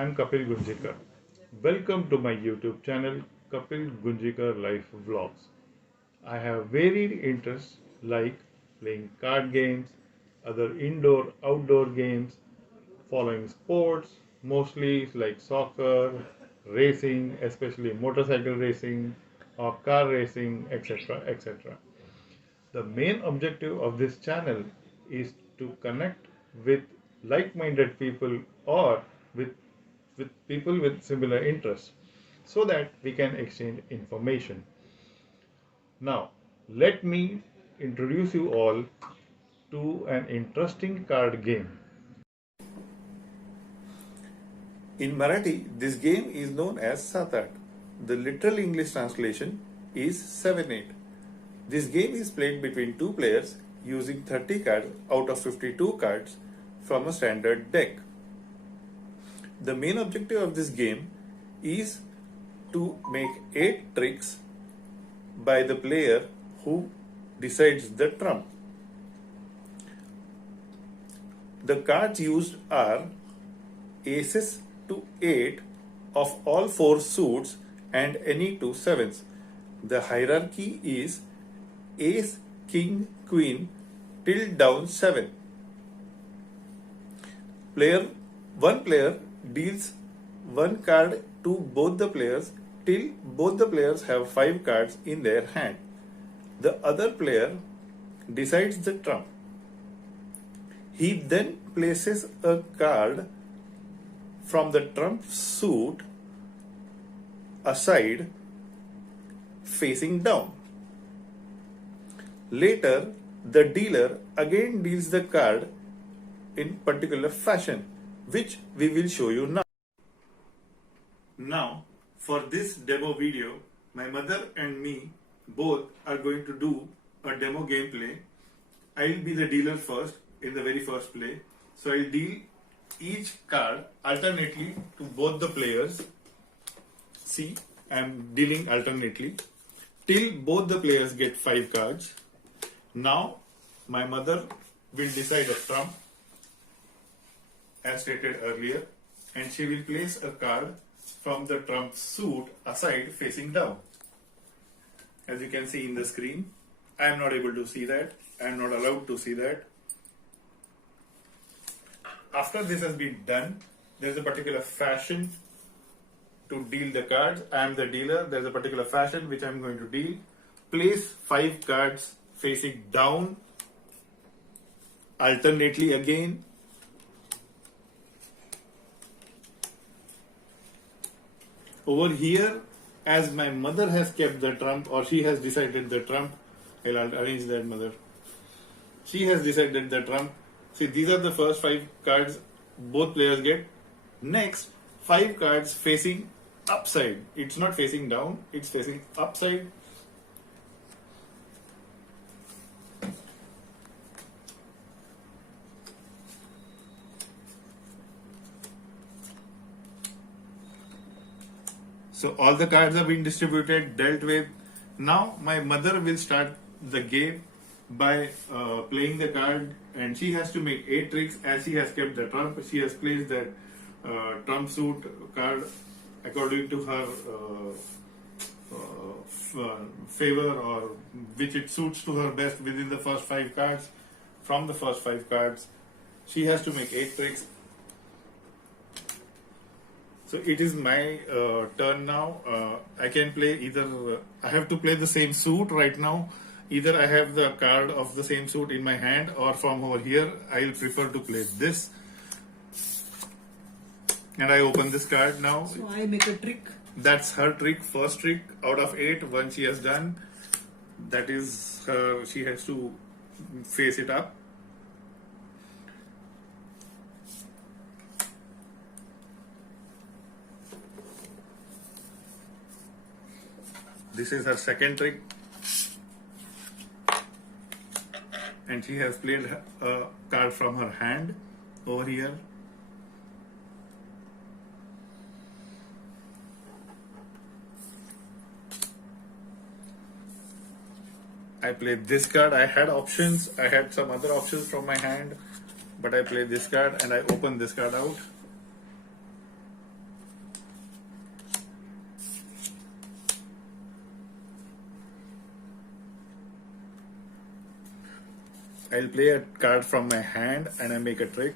I'm Kapil Gunjikar. Welcome to my YouTube channel Kapil Gunjikar Life Vlogs. I have varied interests like playing card games, other indoor outdoor games, following sports, mostly like soccer, racing, especially motorcycle racing or car racing, etc. etc. The main objective of this channel is to connect with like-minded people or with people with similar interests so that we can exchange information. Now, let me introduce you all to an interesting card game. In Marathi, this game is known as Satat. The literal English translation is 7-8. This game is played between two players using 30 cards out of 52 cards from a standard deck. The main objective of this game is to make 8 tricks by the player who decides the trump. The cards used are aces to 8 of all 4 suits and any 2 sevens. The hierarchy is ace, king, queen till down 7. One player deals 1 card to both the players till both the players have 5 cards in their hand. The other player decides the trump. He then places a card from the trump suit aside facing down. Later, the dealer again deals the card in particular fashion, which we will show you now. Now, for this demo video, my mother and me both are going to do a demo gameplay. I'll be the dealer first in the very first play. So I'll deal each card alternately to both the players. See, I'm dealing alternately till both the players get 5 cards. Now, my mother will decide a trump as stated earlier, and she will place a card from the trump suit aside facing down. As you can see in the screen, I am not able to see that. I am not allowed to see that. After this has been done, there is a particular fashion to deal the cards. I am the dealer. There is a particular fashion which I am going to deal. Place 5 cards facing down alternately again. Over here, as my mother has kept the trump or she has decided the trump, I'll arrange that, mother. She has decided the trump. See, these are the first 5 cards both players get. Next, 5 cards facing upside. It's not facing down, it's facing upside. So all the cards have been distributed, dealt with. Now my mother will start the game by playing the card, and she has to make 8 tricks as she has kept the trump. She has placed that trump suit card according to her favor, or which it suits to her best within the first 5 cards. From the first 5 cards, she has to make 8 tricks. So it is my turn now. I can play either, I have to play the same suit right now. Either I have the card of the same suit in my hand, or from over here, I'll prefer to play this. And I open this card now. So I make a trick. That's her trick, first trick out of 8, one she has done. That is her, she has to face it up. This is her second trick, and she has played a card from her hand over here. I played this card. I had options, I had some other options from my hand, but I played this card and I opened this card out. I'll play a card from my hand and I make a trick.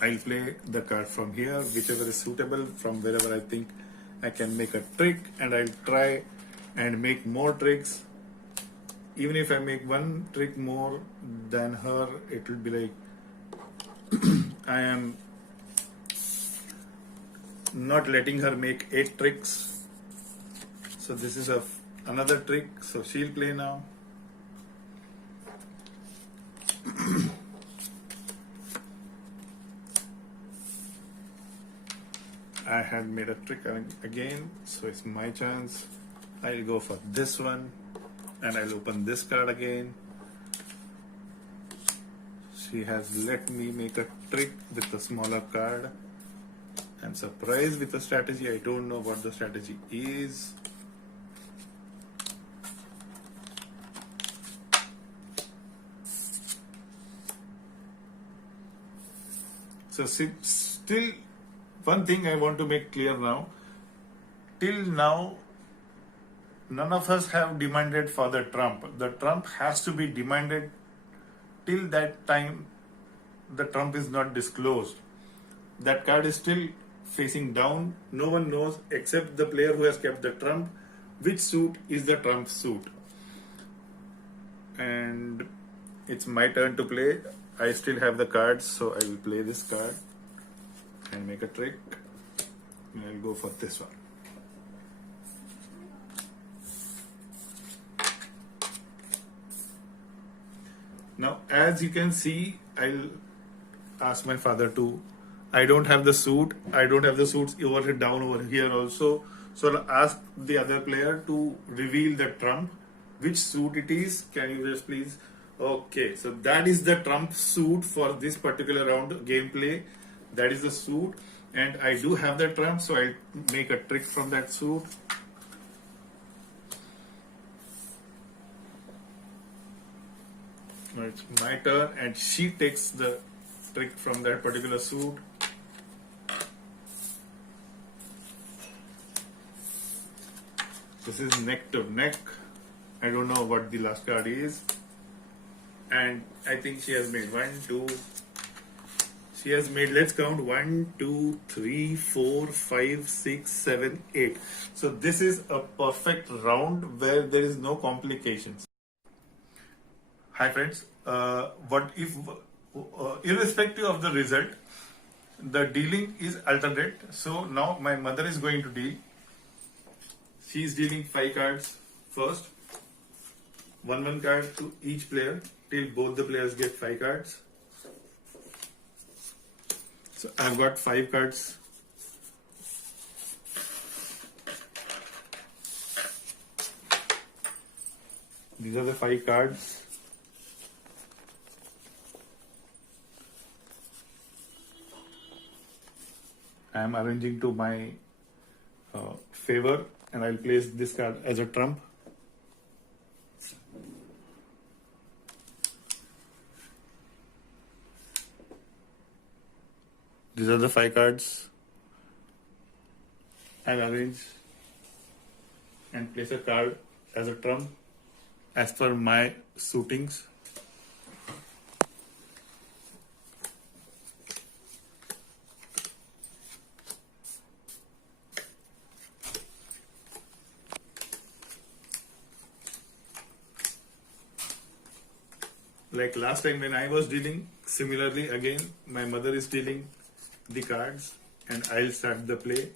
I'll play the card from here, whichever is suitable, from wherever I think I can make a trick, and I'll try and make more tricks. Even if I make one trick more than her, it will be like I am not letting her make 8 tricks. So this is another trick. So she'll play now. I had made a trick again, so it's my chance. I'll go for this one and I'll open this card again. She has let me make a trick with a smaller card. I'm surprised with the strategy. I don't know what the strategy is. So still, one thing I want to make clear now. Till now, none of us have demanded for the trump. The trump has to be demanded. Till that time, the trump is not disclosed. That card is still facing down. No one knows except the player who has kept the trump which suit is the trump suit. And it's my turn to play. I still have the cards, so I will play this card and make a trick. And I'll go for this one. Now, as you can see, I'll ask my father to. I don't have the suit. I don't have the suits over down over here also. So I'll ask the other player to reveal the trump. Which suit it is? Can you just please? Okay, so that is the trump suit for this particular round gameplay. That is the suit, and I do have the trump, so I'll make a trick from that suit. Now it's my turn, and she takes the trick from that particular suit. This is neck to neck. I don't know what the last card is. And I think she has made 1, 2. She has made, let's count, 1, 2, 3, 4, 5, 6, 7, 8. So this is a perfect round where there is no complications. Hi friends, what if irrespective of the result, the dealing is alternate. So now my mother is going to deal. She is dealing 5 cards first. One card to each player till both the players get 5 cards. So I've got 5 cards. These are the 5 cards. I am arranging to my favor, and I'll place this card as a trump. These are the 5 cards. I'll arrange and place a card as a trump as per my suitings. Like last time when I was dealing, similarly again my mother is dealing the cards and I'll start the play.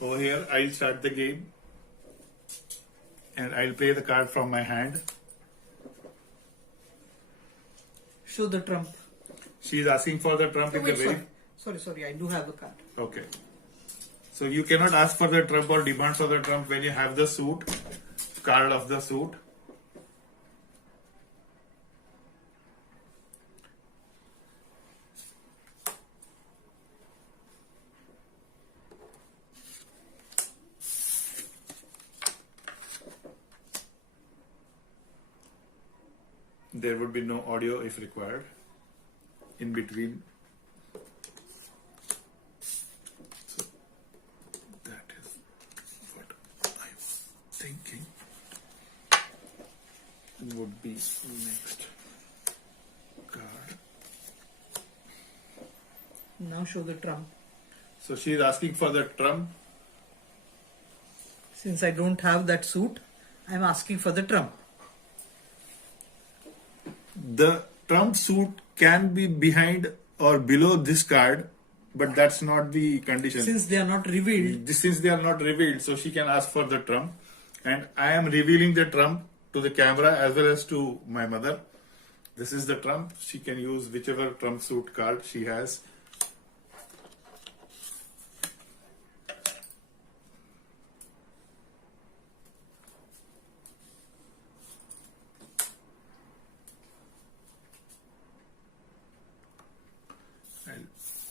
Over here I'll start the game and I'll play the card from my hand. Show the trump. She is asking for the trump in the very... Sorry, I do have a card. Okay. So you cannot ask for the trump or demand for the trump when you have the suit, card of the suit. There would be no audio if required in between. So that is what the next card. Now show the trump. So she is asking for the trump. Since I don't have that suit, I'm asking for the trump. The trump suit can be behind or below this card, but that's not the condition. Since they are not revealed, Since they are not revealed, so she can ask for the trump. And I am revealing the trump to the camera as well as to my mother. This is the trump. She can use whichever trump suit card she has.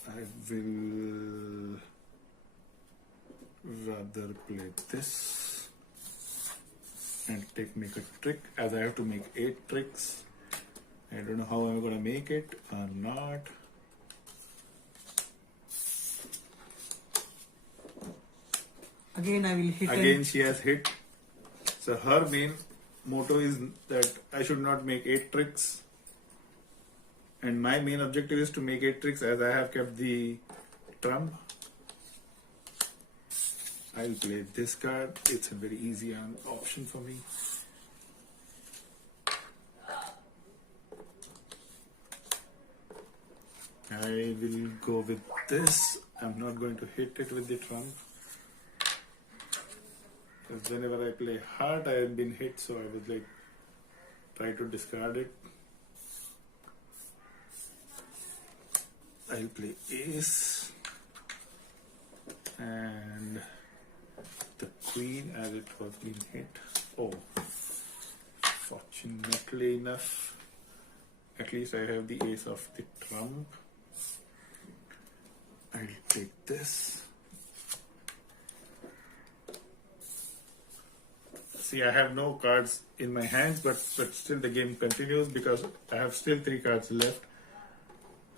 I will rather play this and make a trick, as I have to make 8 tricks. I don't know how I'm gonna make it or not. again I will hit Again she has hit. So her main motto is that I should not make 8 tricks. And my main objective is to make 8 tricks, as I have kept the trump. I'll play this card. It's a very easy option for me. I will go with this. I'm not going to hit it with the trump. Because whenever I play heart, I have been hit, so I would try to discard it. I'll play ace and the queen, as it was being hit. Oh, fortunately enough, at least I have the ace of the trump. I'll take this. See, I have no cards in my hands, but still the game continues because I have still 3 cards left.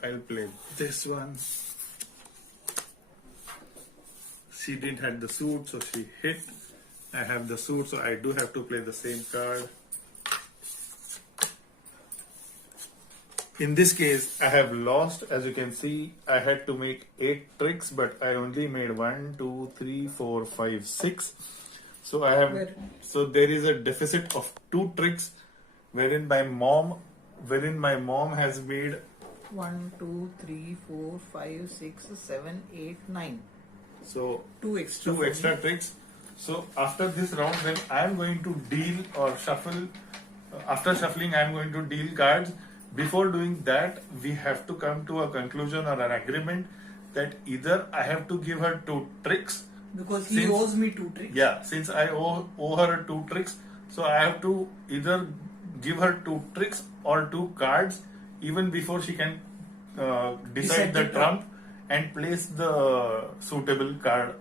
I'll play this one. She didn't have the suit, so she hit. I have the suit, so I do have to play the same card. In this case, I have lost. As you can see, I had to make 8 tricks, but I only made 1, 2, 3, 4, 5, 6. So I have. So there is a deficit of 2 tricks, wherein my mom has made 1, 2, 3, 4, 5, 6, 7, 8, 9. so 2 extra. 2 extra tricks. So after this round, then I am going to deal or shuffle. After shuffling, I am going to deal cards. Before doing that, we have to come to a conclusion or an agreement that either I have to give her 2 tricks. Because he owes me 2 tricks. Yeah, since I owe her 2 tricks, so I have to either give her 2 tricks or 2 cards even before she can decide the trump and place the suitable card